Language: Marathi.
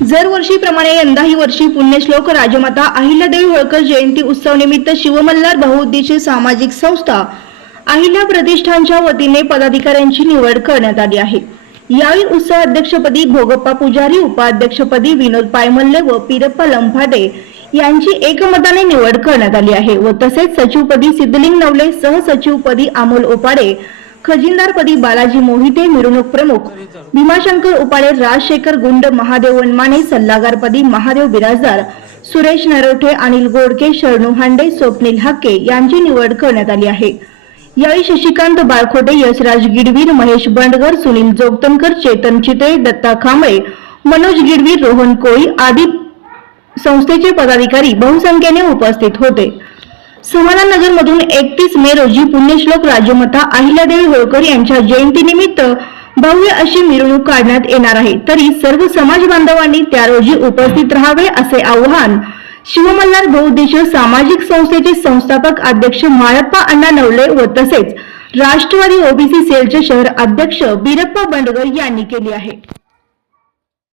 दरवर्षीप्रमाणे यंदाही वर्षी पुण्यश्लोक राजमाता अहिल्यादेवी होळकर जयंती उत्सव निमित्त शिवमल्हार बहुउद्देशीय सामाजिक संस्था अहिल्या प्रतिष्ठानच्या वतीने पदाधिकाऱ्यांची निवड करण्यात आली आहे. यावेळी उत्सव अध्यक्षपदी भोगप्पा पुजारी उपाध्यक्षपदी विनोद पायमल्ले व पिरप्पा लंफाटे यांची एकमताने निवड करण्यात आली आहे व तसेच सचिवपदी सिद्धलिंग नवले सहसचिवपदी अमोल ओपाडे खजिनदारपदी बालाजी मोहिते मिरवणूक प्रमुख भीमाशंकर उपाळे राजशेखर गुंड महादेव वनमाने सल्लागारपदी महादेव बिराजदार सुरेश नरोठे अनिल गोडके शरणू हांडे स्वप्नील हक्के यांची निवड करण्यात आली आहे. यावेळी शशिकांत बाळखोटे यशराज गिडवीर महेश बंडगर सुनील जोगतनकर चेतन चितळे दत्ता खांबळे मनोज गिडवीर रोहन कोळी आदी संस्थेचे पदाधिकारी बहुसंख्येने उपस्थित होते. समाधाननगर मधून एकतीस मे रोजी पुण्यश्लोक राजमाता अहिल्यादेवी होळकर यांच्या जयंतीनिमित्त भव्य अशी मिरवणूक काढण्यात येणार आहे. तरी सर्व समाज बांधवांनी त्या रोजी उपस्थित राहावे असे आवाहन शिवमल्हार बहुउद्देशीय सामाजिक संस्थेचे संस्थापक अध्यक्ष माळप्पा अण्णा नवले व तसेच राष्ट्रवादी ओबीसी सेलचे शहर अध्यक्ष बिरप्पा बंडगर यांनी केले आहे.